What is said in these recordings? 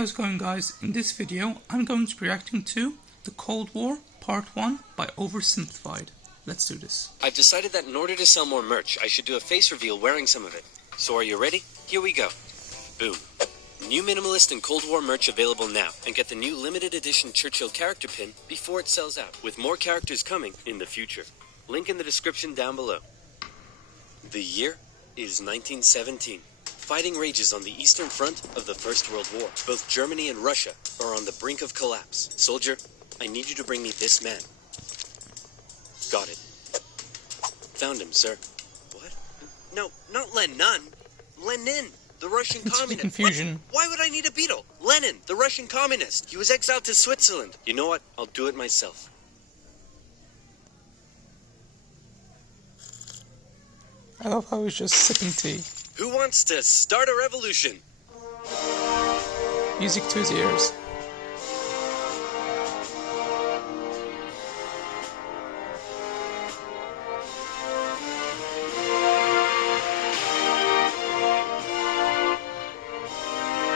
how's it going, guys? In this video I'm going to be reacting to The Cold War Part 1 by Oversimplified. Let's do this. I've decided that in order to sell more merch, I should do a face reveal wearing some of it. So are you ready? Here we go. Boom. New Minimalist and Cold War merch available now, and get the new limited edition Churchill character pin before it sells out, with more characters coming in the future. Link in the description down below. The year is 1917. Fighting rages on the Eastern Front of the First World War. Both Germany and Russia are on the brink of collapse. Soldier, I need you to bring me this man. Got it. Found him, sir. What? No, not Lenin. Lenin, the Russian communist. Confusion. Why would I need a beetle? Lenin, the Russian communist. He was exiled to Switzerland. You know what? I'll do it myself. I love how he's just sipping tea. Who wants to start a revolution? Music to his ears.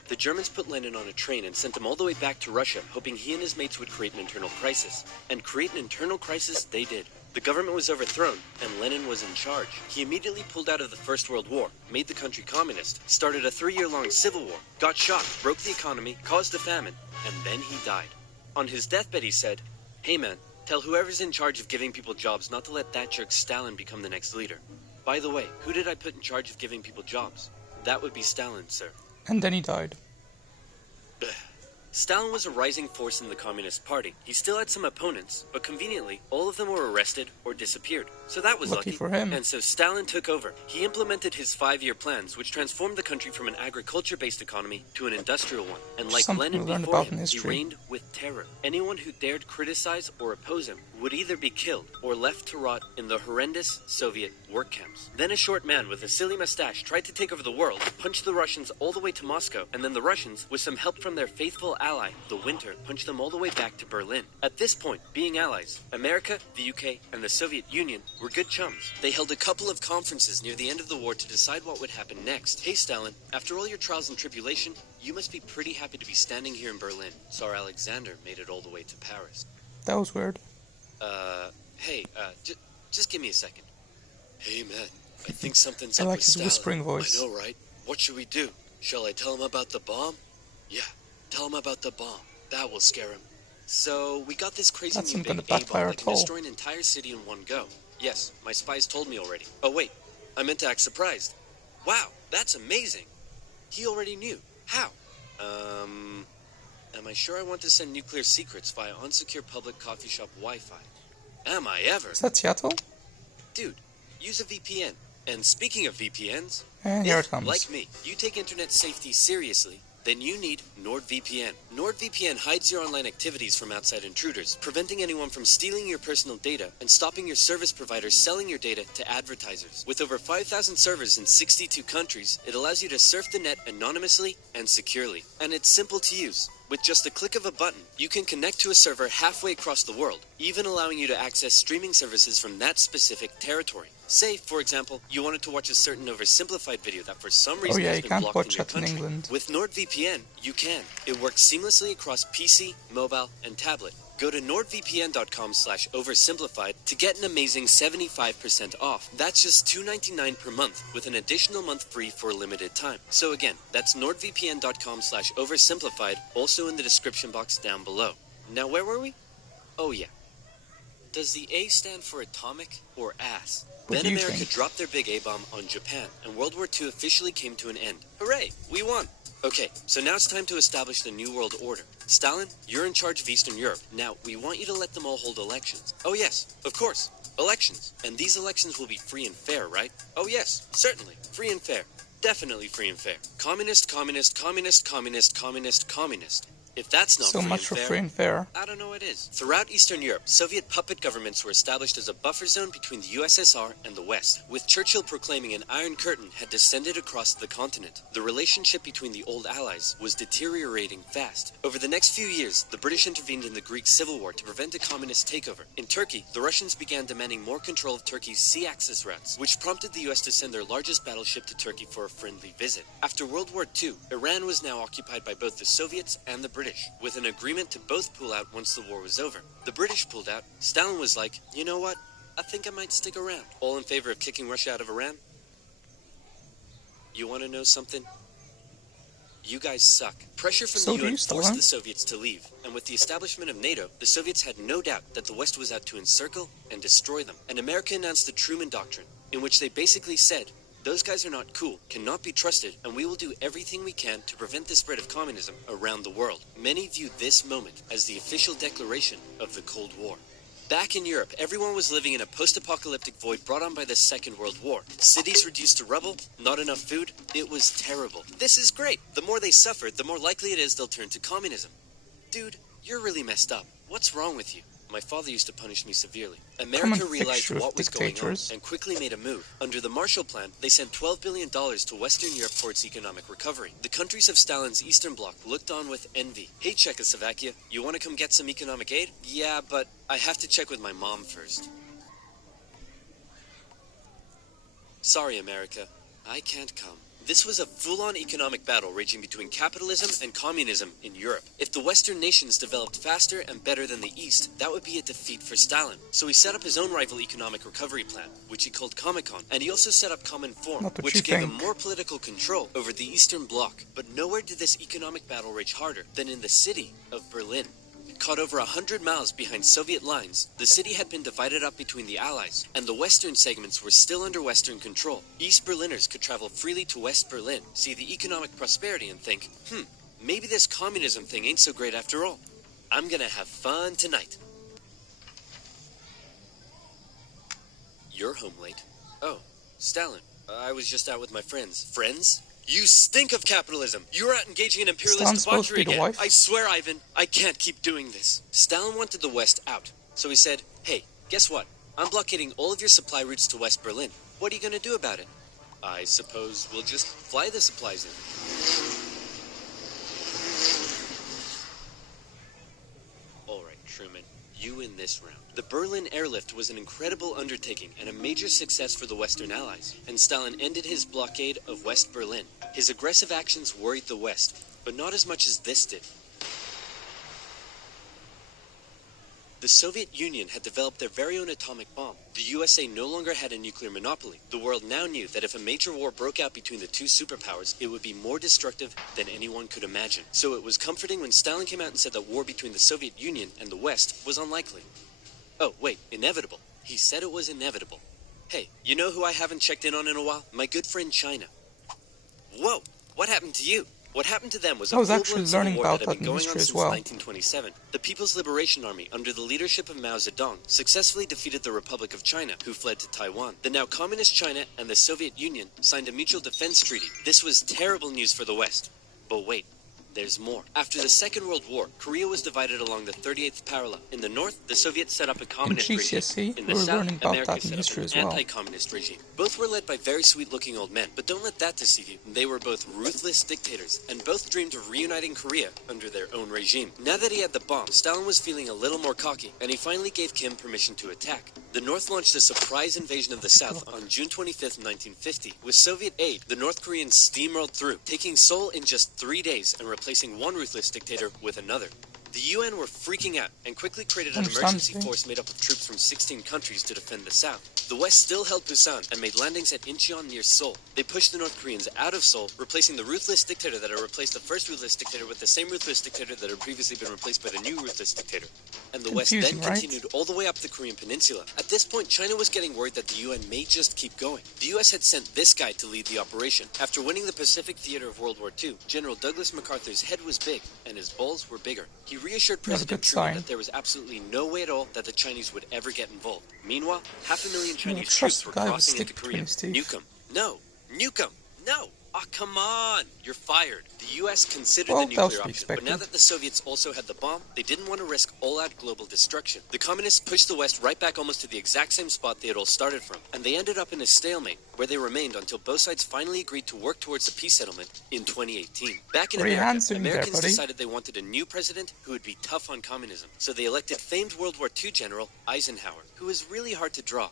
The Germans put Lenin on a train and sent him all the way back to Russia, hoping he and his mates would create an internal crisis. And create an internal crisis they did. The government was overthrown, and Lenin was in charge. He immediately pulled out of the First World War, made the country communist, started a 3-year-long civil war, got shot, broke the economy, caused a famine, and then he died. On his deathbed he said, "Hey man, tell whoever's in charge of giving people jobs not to let that jerk Stalin become the next leader. By the way, who did I put in charge of giving people jobs? That would be Stalin, sir." And then he died. Stalin was a rising force in the Communist Party. He still had some opponents, but conveniently, all of them were arrested or disappeared. So that was lucky for him. And so Stalin took over. He implemented his 5-year plans, which transformed the country from an agriculture-based economy to an industrial one. And like Lenin before him, he reigned with terror. Anyone who dared criticize or oppose him would either be killed or left to rot in the horrendous Soviet work camps. Then a short man with a silly mustache tried to take over the world, punched the Russians all the way to Moscow, and then the Russians, with some help from their faithful ally, the Winter, punched them all the way back to Berlin. At this point, being allies, America, the UK, and the Soviet Union were good chums. They held a couple of conferences near the end of the war to decide what would happen next. Hey Stalin, after all your trials and tribulation, you must be pretty happy to be standing here in Berlin. Tsar Alexander made it all the way to Paris. That was weird. Just give me a second. Hey man, I think something's I up like with his Stalin. whispering voice. I know, right? What should we do? Shall I tell him about the bomb? Yeah, tell him about the bomb. That will scare him. So, we got this crazy That's new not gonna big A-bomb backfire that at can all. destroy an entire city in one go. Yes, my spies told me already. Oh wait, I meant to act surprised. Wow, that's amazing. He already knew. How? Am I sure I want to send nuclear secrets via unsecure public coffee shop Wi-Fi? Am I ever? Is that Seattle? Dude, use a VPN. And speaking of VPNs, And here if, it comes. like me, you take internet safety seriously, then you need NordVPN. NordVPN hides your online activities from outside intruders, preventing anyone from stealing your personal data and stopping your service providers selling your data to advertisers. With over 5,000 servers in 62 countries, it allows you to surf the net anonymously and securely. And it's simple to use. With just a click of a button, you can connect to a server halfway across the world, even allowing you to access streaming services from that specific territory. Say, for example, you wanted to watch a certain oversimplified video that for some reason has been blocked in your country. England. With NordVPN, you can. It works seamlessly across PC, mobile, and tablet. Go to nordvpn.com/oversimplified to get an amazing 75% off. That's just $2.99 per month, with an additional month free for a limited time. So again, that's nordvpn.com/oversimplified, also in the description box down below. Now where were we? Oh yeah. Does the A stand for atomic or ass? Then America dropped their big A-bomb on Japan, and World War II officially came to an end. Hooray, we won! Okay, so now it's time to establish the New World Order. Stalin, you're in charge of Eastern Europe. Now, we want you to let them all hold elections. Oh yes, of course, elections. And these elections will be free and fair, right? Oh yes, certainly, free and fair. Definitely free and fair. Communist, communist, communist, communist, communist, communist. If that's not So free much and for free and fair. I don't know what is. Throughout Eastern Europe, Soviet puppet governments were established as a buffer zone between the USSR and the West, with Churchill proclaiming an Iron Curtain had descended across the continent. The relationship between the old allies was deteriorating fast. Over the next few years, the British intervened in the Greek Civil War to prevent a communist takeover. In Turkey, the Russians began demanding more control of Turkey's sea access routes, which prompted the US to send their largest battleship to Turkey for a friendly visit. After World War II, Iran was now occupied by both the Soviets and the British, with an agreement to both pull out once the war was over. The British pulled out. Stalin was like, you know what? I think I might stick around. All in favor of kicking Russia out of Iran? You want to know something? You guys suck. Pressure from the UN forced the Soviets to leave, and with the establishment of NATO, the Soviets had no doubt that the West was out to encircle and destroy them. And America announced the Truman Doctrine, in which they basically said, those guys are not cool, cannot be trusted, and we will do everything we can to prevent the spread of communism around the world. Many view this moment as the official declaration of the Cold War. Back in Europe, everyone was living in a post-apocalyptic void brought on by the Second World War. Cities reduced to rubble, not enough food. It was terrible. This is great. The more they suffered, the more likely it is they'll turn to communism. Dude, you're really messed up. What's wrong with you? My father used to punish me severely. America realized what was going on and quickly made a move. Under the Marshall Plan, they sent $12 billion to Western Europe for its economic recovery. The countries of Stalin's Eastern Bloc looked on with envy. Hey, Czechoslovakia, you want to come get some economic aid? Yeah, but I have to check with my mom first. Sorry, America. I can't come. This was a full-on economic battle raging between capitalism and communism in Europe. If the Western nations developed faster and better than the East, that would be a defeat for Stalin. So he set up his own rival economic recovery plan, which he called Comecon. And he also set up Common Form, which gave him more political control over the Eastern Bloc. But nowhere did this economic battle rage harder than in the city of Berlin. Caught over 100 miles behind Soviet lines, the city had been divided up between the Allies, and the western segments were still under Western control. East Berliners could travel freely to West Berlin, see the economic prosperity and think, maybe this communism thing ain't so great after all. I'm gonna have fun tonight. You're home late. Oh, Stalin. I was just out with my friends. Friends? You stink of capitalism! You're out engaging in imperialist debauchery again! I swear, Ivan, I can't keep doing this. Stalin wanted the West out, so he said, hey, guess what? I'm blockading all of your supply routes to West Berlin. What are you gonna do about it? I suppose we'll just fly the supplies in. Alright, Truman, you win this round. The Berlin airlift was an incredible undertaking and a major success for the Western Allies, and Stalin ended his blockade of West Berlin. His aggressive actions worried the West, but not as much as this did. The Soviet Union had developed their very own atomic bomb. The USA no longer had a nuclear monopoly. The world now knew that if a major war broke out between the two superpowers, it would be more destructive than anyone could imagine. So it was comforting when Stalin came out and said that war between the Soviet Union and the West was unlikely. Oh, wait, inevitable. He said it was inevitable. Hey, you know who I haven't checked in on in a while? My good friend China. Whoa, what happened to you? What happened to them was a full-blown civil war that had been going on since 1927. The People's Liberation Army, under the leadership of Mao Zedong, successfully defeated the Republic of China, who fled to Taiwan. The now communist China and the Soviet Union signed a mutual defense treaty. This was terrible news for the West. But wait. There's more. After the Second World War, Korea was divided along the 38th parallel. In the north, the Soviets set up a communist regime. In the south, America set up an anti-communist regime. Both were led by very sweet-looking old men, but don't let that deceive you. They were both ruthless dictators, and both dreamed of reuniting Korea under their own regime. Now that he had the bomb, Stalin was feeling a little more cocky, and he finally gave Kim permission to attack. The North launched a surprise invasion of the South on June 25, 1950. With Soviet aid, the North Koreans steamrolled through, taking Seoul in just 3 days and replacing one ruthless dictator with another. The UN were freaking out and quickly created an emergency force made up of troops from 16 countries to defend the South. The West still held Busan and made landings at Incheon near Seoul. They pushed the North Koreans out of Seoul, replacing the ruthless dictator that had replaced the first ruthless dictator with the same ruthless dictator that had previously been replaced by the new ruthless dictator. And the West then continued all the way up the Korean peninsula. At this point, China was getting worried that the UN may just keep going. The US had sent this guy to lead the operation. After winning the Pacific theater of World War II, General Douglas MacArthur's head was big, and his balls were bigger. He reassured President Truman that there was absolutely no way at all that the Chinese would ever get involved. Meanwhile, 500,000 Chinese troops were crossing into Korea. Nuke 'em. No. Nuke 'em. No. Ah, come on! You're fired. The US considered the nuclear option, expected. but now that the Soviets also had the bomb, they didn't want to risk all-out global destruction. The communists pushed the West right back almost to the exact same spot they had all started from, and they ended up in a stalemate, where they remained until both sides finally agreed to work towards a peace settlement in 2018. Back in America, Americans decided they wanted a new president who would be tough on communism, so they elected famed World War II General Eisenhower, who was really hard to draw.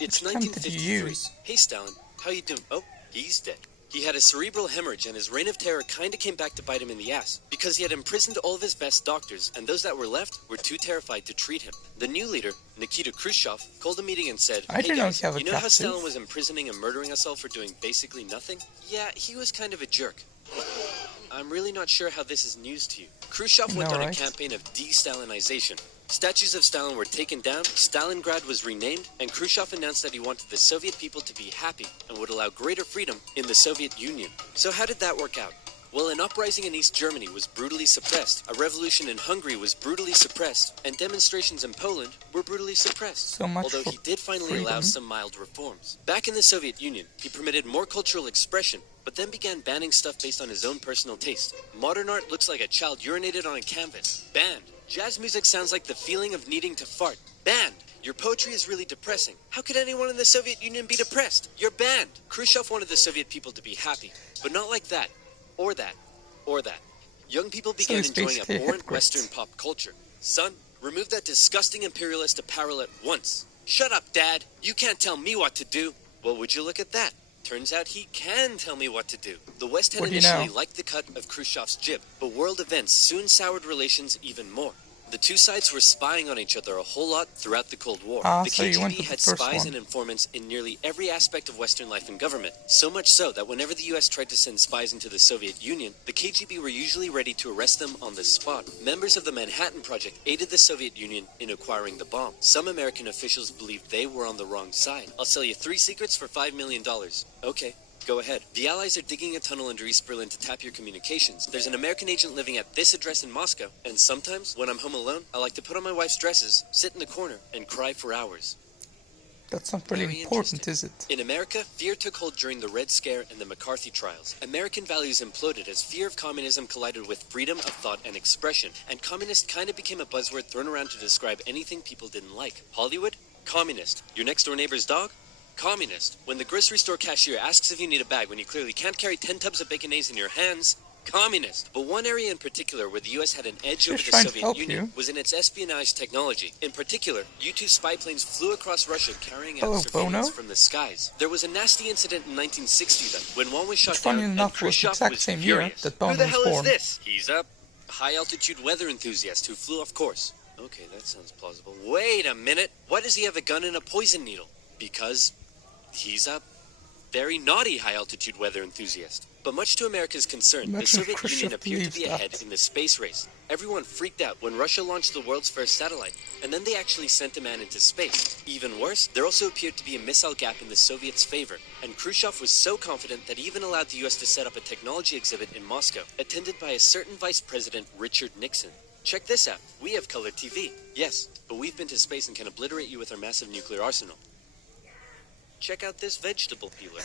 It's 1953. Hey Stalin, how you doing? Oh, he's dead. He had a cerebral hemorrhage, and his reign of terror kinda came back to bite him in the ass, because he had imprisoned all of his best doctors, and those that were left were too terrified to treat him. The new leader, Nikita Khrushchev, called a meeting and said, "Hey guys, you know how Stalin was imprisoning and murdering us all for doing basically nothing? Yeah, he was kind of a jerk. I'm really not sure how this is news to you." Khrushchev went on a campaign of de-Stalinization. Statues of Stalin were taken down, Stalingrad was renamed, and Khrushchev announced that he wanted the Soviet people to be happy and would allow greater freedom in the Soviet Union. So how did that work out? Well, an uprising in East Germany was brutally suppressed, a revolution in Hungary was brutally suppressed, and demonstrations in Poland were brutally suppressed. Although he did finally allow some mild reforms. Back in the Soviet Union, he permitted more cultural expression, but then began banning stuff based on his own personal taste. Modern art looks like a child urinated on a canvas. Banned. Jazz music sounds like the feeling of needing to fart. Banned. Your poetry is really depressing. How could anyone in the Soviet Union be depressed? You're banned. Khrushchev wanted the Soviet people to be happy, but not like that. Or that. Or that. Young people began enjoying abhorrent Western pop culture. Son, remove that disgusting imperialist apparel at once. Shut up, Dad. You can't tell me what to do. Well, would you look at that? Turns out he can tell me what to do. The West had initially liked the cut of Khrushchev's jib, but world events soon soured relations even more. The two sides were spying on each other a whole lot throughout the Cold War. The KGB had spies and informants in nearly every aspect of Western life and government, so much so that whenever the US tried to send spies into the Soviet Union, the KGB were usually ready to arrest them on the spot. Members of the Manhattan Project aided the Soviet Union in acquiring the bomb. Some American officials believed they were on the wrong side. I'll sell you 3 secrets for $5 million. Okay. Go ahead. The Allies are digging a tunnel under East Berlin to tap your communications. There's an American agent living at this address in Moscow, and sometimes, when I'm home alone, I like to put on my wife's dresses, sit in the corner, and cry for hours. That's not really important, is it? In America, fear took hold during the Red Scare and the McCarthy trials. American values imploded as fear of communism collided with freedom of thought and expression, and communist kind of became a buzzword thrown around to describe anything people didn't like. Hollywood? Communist. Your next door neighbor's dog? Communist. When the grocery store cashier asks if you need a bag when you clearly can't carry 10 tubs of baconaise in your hands, communist. But one area in particular where the US had an edge over the Soviet Union was in its espionage technology. In particular, U-2 spy planes flew across Russia carrying out surveillance from the skies. There was a nasty incident in 1960 then, when one was shot down and Khrushchev was furious. Who the hell is this? He's a high-altitude weather enthusiast who flew off course. Okay, that sounds plausible. Wait a minute. Why does he have a gun and a poison needle? Because he's a very naughty high-altitude weather enthusiast. But much to America's concern, the Soviet Union appeared to be ahead in the space race. Everyone freaked out when Russia launched the world's first satellite, and then they actually sent a man into space. Even worse, there also appeared to be a missile gap in the Soviets' favor, and Khrushchev was so confident that he even allowed the US to set up a technology exhibit in Moscow, attended by a certain Vice President Richard Nixon. Check this out. We have color TV. Yes, but we've been to space and can obliterate you with our massive nuclear arsenal. Check out this vegetable peeler.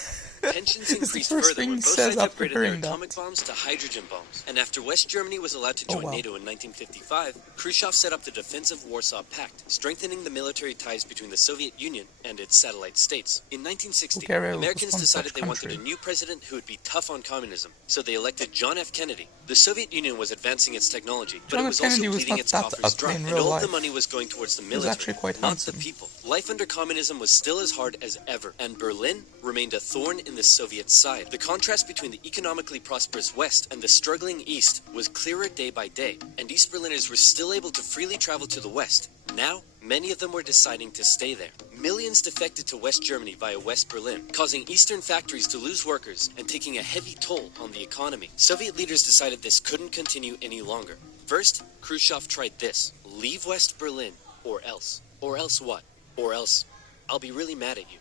Tensions increased further when both sides upgraded their atomic bombs to hydrogen bombs. And after West Germany was allowed to join NATO in 1955, Khrushchev set up the Defensive Warsaw Pact, strengthening the military ties between the Soviet Union and its satellite states. In 1960, Americans decided they wanted a new president who would be tough on communism, so they elected John F. Kennedy. The Soviet Union was advancing its technology, but it was also bleeding its coffers dry, and all of the money was going towards the military, not the people. Life under communism was still as hard as ever, and Berlin remained a thorn in the Soviet side. The contrast between the economically prosperous West and the struggling East was clearer day by day, and East Berliners were still able to freely travel to the West. Now, many of them were deciding to stay there. Millions defected to West Germany via West Berlin, causing Eastern factories to lose workers and taking a heavy toll on the economy. Soviet leaders decided this couldn't continue any longer. First, Khrushchev tried this: leave West Berlin, or else. Or else what? Or else, I'll be really mad at you.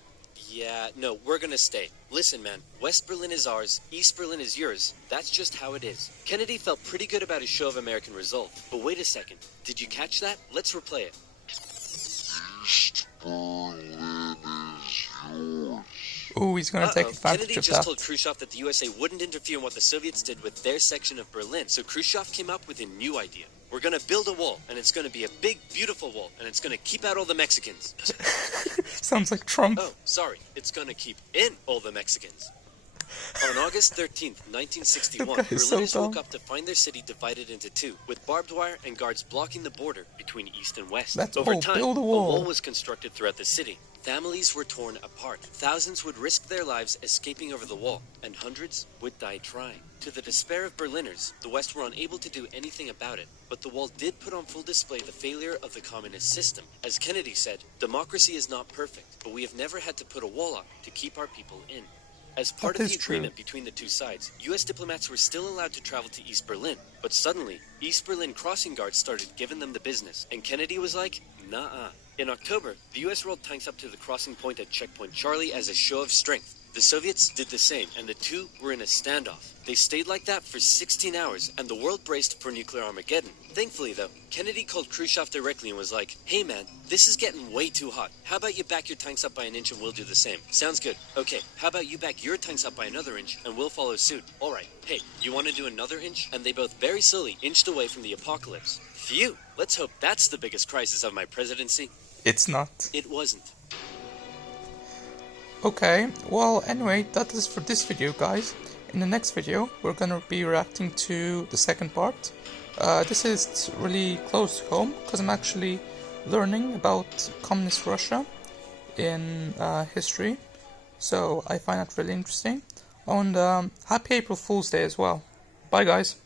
Yeah, no, we're gonna stay. Listen, man, West Berlin is ours, East Berlin is yours. That's just how it is. Kennedy felt pretty good about his show of American resolve. But wait a second. Did you catch that? Let's replay it. East Berlin is yours. Oh, he's gonna take advantage Kennedy of just that. told Khrushchev that the USA wouldn't interfere in what the Soviets did with their section of Berlin, so Khrushchev came up with a new idea. We're gonna build a wall, and it's gonna be a big, beautiful wall, and it's gonna keep out all the Mexicans. Sounds like Trump. Oh, sorry, it's gonna keep in all the Mexicans. On August 13th, 1961, Berliners woke up to find their city divided into two, with barbed wire and guards blocking the border between east and west. Over time, build a a wall. wall was constructed throughout the city. Families were torn apart. Thousands would risk their lives escaping over the wall, and hundreds would die trying. To the despair of Berliners, the West were unable to do anything about it, but the wall did put on full display the failure of the communist system. As Kennedy said, democracy is not perfect, but we have never had to put a wall up to keep our people in. As part of the agreement between the two sides, U.S. diplomats were still allowed to travel to East Berlin, but suddenly, East Berlin crossing guards started giving them the business, and Kennedy was like, nah-uh. In October, the U.S. rolled tanks up to the crossing point at Checkpoint Charlie as a show of strength. The Soviets did the same, and the two were in a standoff. They stayed like that for 16 hours, and the world braced for nuclear Armageddon. Thankfully, though, Kennedy called Khrushchev directly and was like, hey man, this is getting way too hot. How about you back your tanks up by an inch and we'll do the same? Sounds good. Okay, how about you back your tanks up by another inch and we'll follow suit? Alright, hey, you want to do another inch? And they both very slowly inched away from the apocalypse. Phew, let's hope that's the biggest crisis of my presidency. It's not. It wasn't. Okay, well anyway, that is for this video, guys. In the next video, we're gonna be reacting to the second part. This is really close to home, because I'm actually learning about communist Russia in history. So I find that really interesting. And happy April Fool's Day as well. Bye guys.